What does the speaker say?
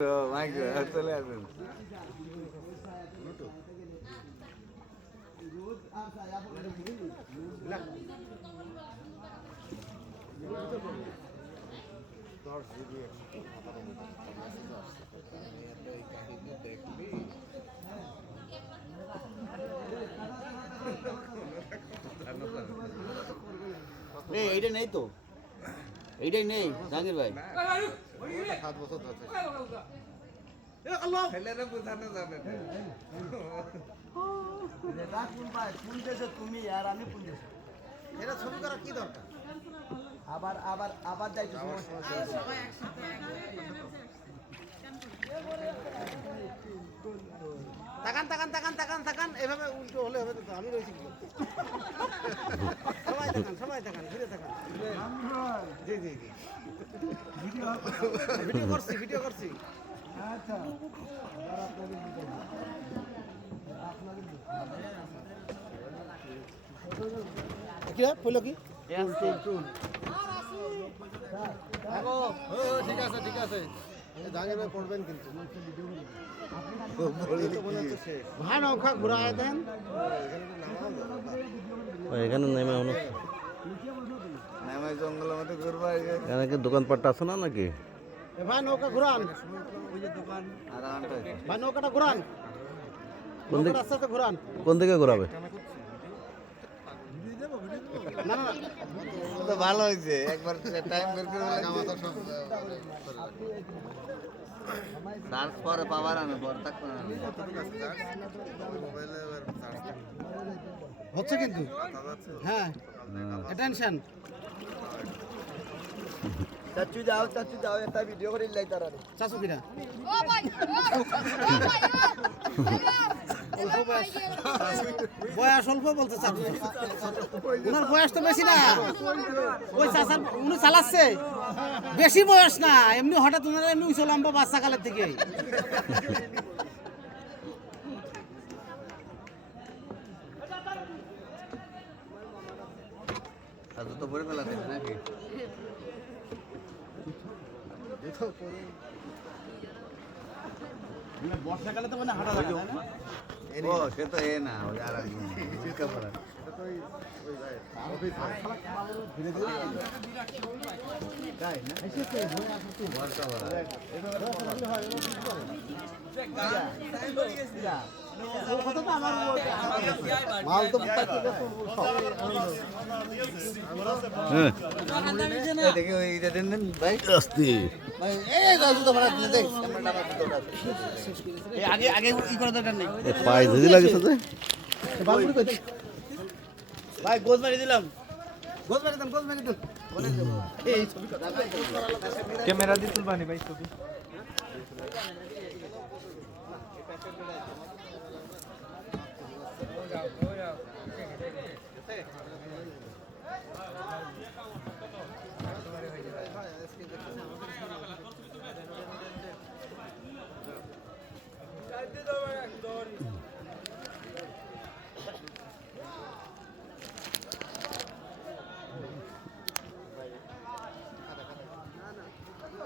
চলে আসেন। এইটা নেই তো, এইটাই নেই জাহাঙ্গীর ভাই। 7 বছর ধরে তুমি আর আমি কোন দেশে? এটা ছবি করা কি দরকার? আবার আবার আবার যাইতে তাকান তাকান তাকান তাকান তাকান, এভাবে উল্টো হলে হবে তো। আমি রয়েছি কি করতে? সবাই তাকান ঘুরে তাকান। জি জি জি, ভিডিও করছি। আচ্ছা কি হলো কি? ঠিক আছে জাহাঙ্গীর ভাই পড়বেন কিন্তু। ভাই নৌকা ঘুরায় দেন এখানে নেমে জঙ্গলের মধ্যে ঘুরবা। এখানে কি দোকানপাট আছে না নাকি? ভাই নৌকা ঘুরান, ভাই নৌকাটা ঘুরান, কোন দিকে আস্তে আস্তে ঘুরান। কোন দিকে ঘোরাবে? না না তো ভালো হয়েছে, একবার টাইম বের করে সার্চ পরে পাবার না, পরে থাকবে না। হচ্ছে কিন্তু, হ্যাঁ অ্যাটেনশন। চাচু যাও একটা ভিডিও করে লাই তারা চাচু কিরা ও ভাই বয়স অল্প বলতে চাচু, ওনার বয়স তো বেশি না। ওই চাচার উনি চালাচ্ছে, বেশি বয়স না। এমনি হঠাৎ ওনারা এমনি উঁচু লম্বা বাচ্চা কালের থেকে। তো পরে ফেলা দেবে নাকি? বর্ষাকালে তো মানে হাঁটা লাগে না। ও সে তো এ না, ওই আর একজন চিৎকা পড়া। দেখি ওইটা দেন দেন ভাই। আগে আগে ই করার দরকার নেই। পায়ে ঝুঁজি লাগেছে যে ভাই গোজ মারি দিলাম, গোজ মারি দিলাম। এই ছবি ক্যামেরা দিয়ে তুলবানি ভাই ছবি।